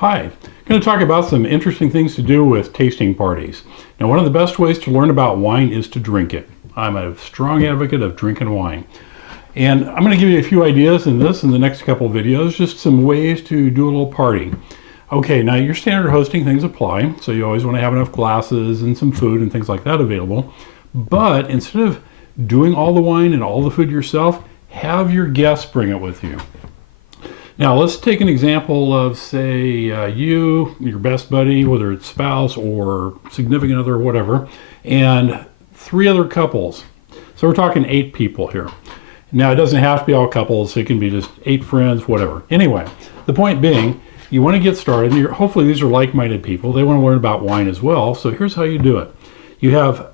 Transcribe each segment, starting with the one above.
Hi, I'm going to talk about some interesting things to do with tasting parties. Now, one of the best ways to learn about wine is to drink it. I'm a strong advocate of drinking wine. And I'm going to give you a few ideas in the next couple of videos, just some ways to do a little party. Okay, now your standard hosting things apply, so you always want to have enough glasses and some food and things like that available. But instead of doing all the wine and all the food yourself, have your guests bring it with you. Now let's take an example of, say, you, your best buddy, whether it's spouse or significant other or whatever, and 3 other couples. So we're talking 8 people here. Now it doesn't have to be all couples, it can be just 8 friends, whatever. Anyway, the point being, you want to get started. Hopefully these are like-minded people. They want to learn about wine as well. So here's how you do it. You have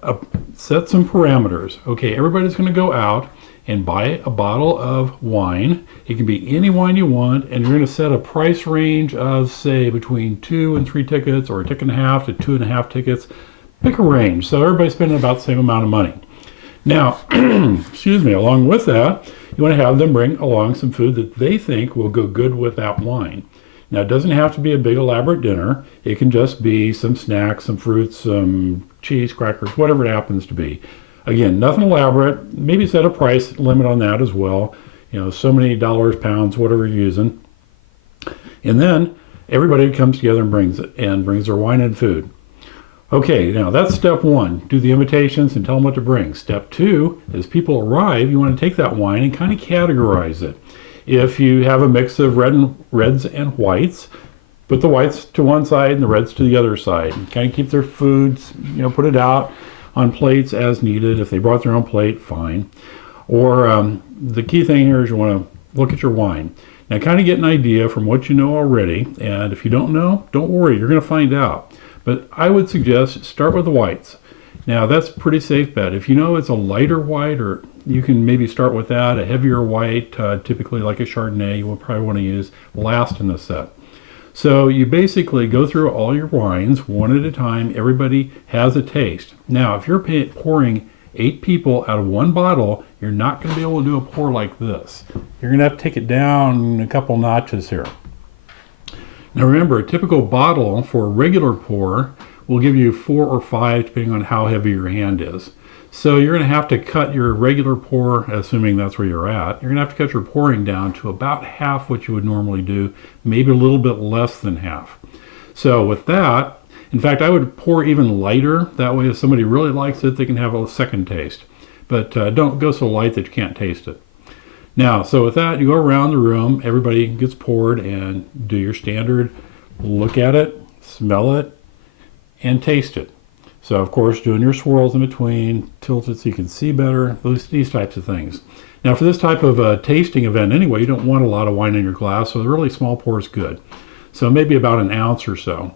set some parameters. Okay, everybody's going to go out and buy a bottle of wine. It can be any wine you want, and you're going to set a price range of, say, between 2 and 3 tickets, or a ticket and a half to 2.5 tickets. Pick a range, so everybody's spending about the same amount of money. Now, excuse me, along with that, you want to have them bring along some food that they think will go good with that wine. Now, it doesn't have to be a big elaborate dinner. It can just be some snacks, some fruits, some cheese, crackers, whatever it happens to be. Again, nothing elaborate. Maybe set a price limit on that as well. You know, so many dollars, pounds, whatever you're using. And then everybody comes together and brings their wine and food. Okay, now that's step 1. Do the invitations and tell them what to bring. Step 2, as people arrive, you want to take that wine and kind of categorize it. If you have a mix of reds and whites, put the whites to one side and the reds to the other side. Kind of keep their foods, put it out on plates as needed. If they brought their own plate, fine. Or the key thing here is you want to look at your wine. Now kind of get an idea from what you know already, and if you don't know, don't worry, you're going to find out. But I would suggest start with the whites. Now that's a pretty safe bet. If you know it's a lighter white, or you can maybe start with that, a heavier white, typically like a Chardonnay, you will probably want to use last in the set. So you basically go through all your wines one at a time. Everybody has a taste. Now, if you're pouring 8 people out of one bottle, you're not going to be able to do a pour like this. You're going to have to take it down a couple notches here. Now remember, a typical bottle for a regular pour will give you 4 or 5, depending on how heavy your hand is. So you're going to have to cut your regular pour, assuming that's where you're at, you're going to have to cut your pouring down to about half what you would normally do, maybe a little bit less than half. So with that, in fact, I would pour even lighter. That way, if somebody really likes it, they can have a second taste. But don't go so light that you can't taste it. Now, so with that, you go around the room, everybody gets poured, and do your standard, look at it, smell it, and taste it. So, of course, doing your swirls in between, tilt it so you can see better, these types of things. Now, for this type of tasting event anyway, you don't want a lot of wine in your glass, so a really small pour is good. So maybe about an ounce or so.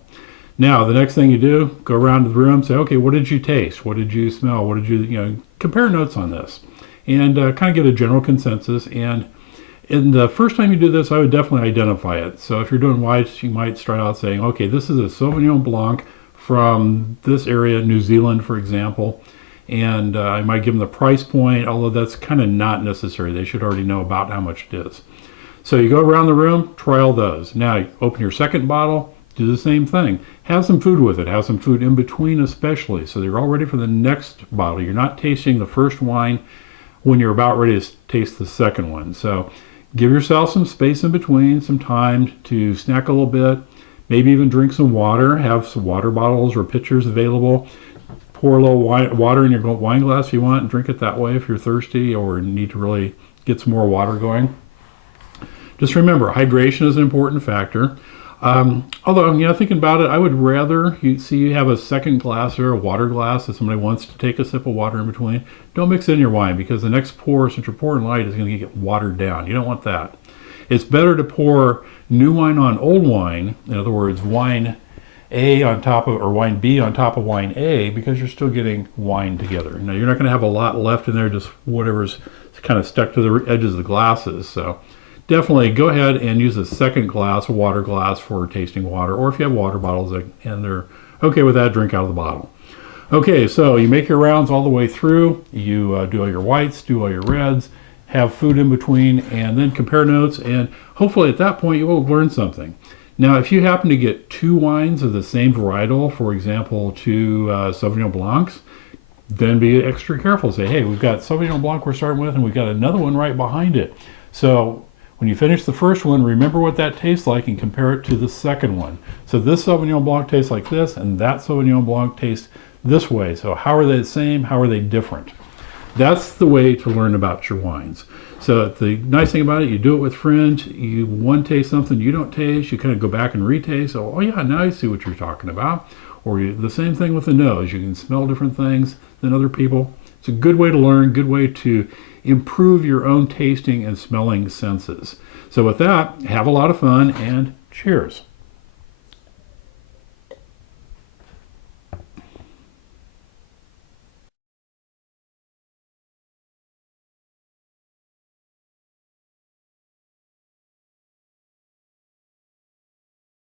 Now, the next thing you do, go around the room, say, okay, what did you taste? What did you smell? What did you, compare notes on this. And kind of get a general consensus. And in the first time you do this, I would definitely identify it. So if you're doing whites, you might start out saying, okay, this is a Sauvignon Blanc from this area, New Zealand, for example. And I might give them the price point, although that's kind of not necessary. They should already know about how much it is. So you go around the room, try all those. Now you open your second bottle, do the same thing. Have some food with it. Have some food in between especially, so you're all ready for the next bottle. You're not tasting the first wine when you're about ready to taste the second one. So give yourself some space in between, some time to snack a little bit, maybe even drink some water. Have some water bottles or pitchers available. Pour a little water in your wine glass if you want, and drink it that way if you're thirsty or need to really get some more water going. Just remember, hydration is an important factor. Although, thinking about it, I would rather you have a second glass or a water glass if somebody wants to take a sip of water in between. Don't mix in your wine, because the next pour, since you're pouring light, is going to get watered down. You don't want that. It's better to pour new wine on old wine, in other words, wine A on top of, or wine B on top of wine A, because you're still getting wine together. Now, you're not going to have a lot left in there, just whatever's kind of stuck to the edges of the glasses. So definitely go ahead and use a second glass, a water glass, for tasting water, or if you have water bottles and they're okay with that, drink out of the bottle. Okay, so you make your rounds all the way through. You do all your whites, do all your reds, have food in between, and then compare notes, and hopefully at that point you will learn something. Now, if you happen to get two wines of the same varietal, for example, two Sauvignon Blancs, then be extra careful. Say, hey, we've got Sauvignon Blanc we're starting with, and we've got another one right behind it. So when you finish the first one, remember what that tastes like and compare it to the second one. So this Sauvignon Blanc tastes like this, and that Sauvignon Blanc tastes this way. So how are they the same? How are they different? That's the way to learn about your wines. So the nice thing about it, you do it with friends. You one taste something you don't taste, you kind of go back and retaste. Oh yeah, now I see what you're talking about. Or the same thing with the nose. You can smell different things than other people. It's a good way to learn, good way to improve your own tasting and smelling senses. So with that, have a lot of fun and cheers.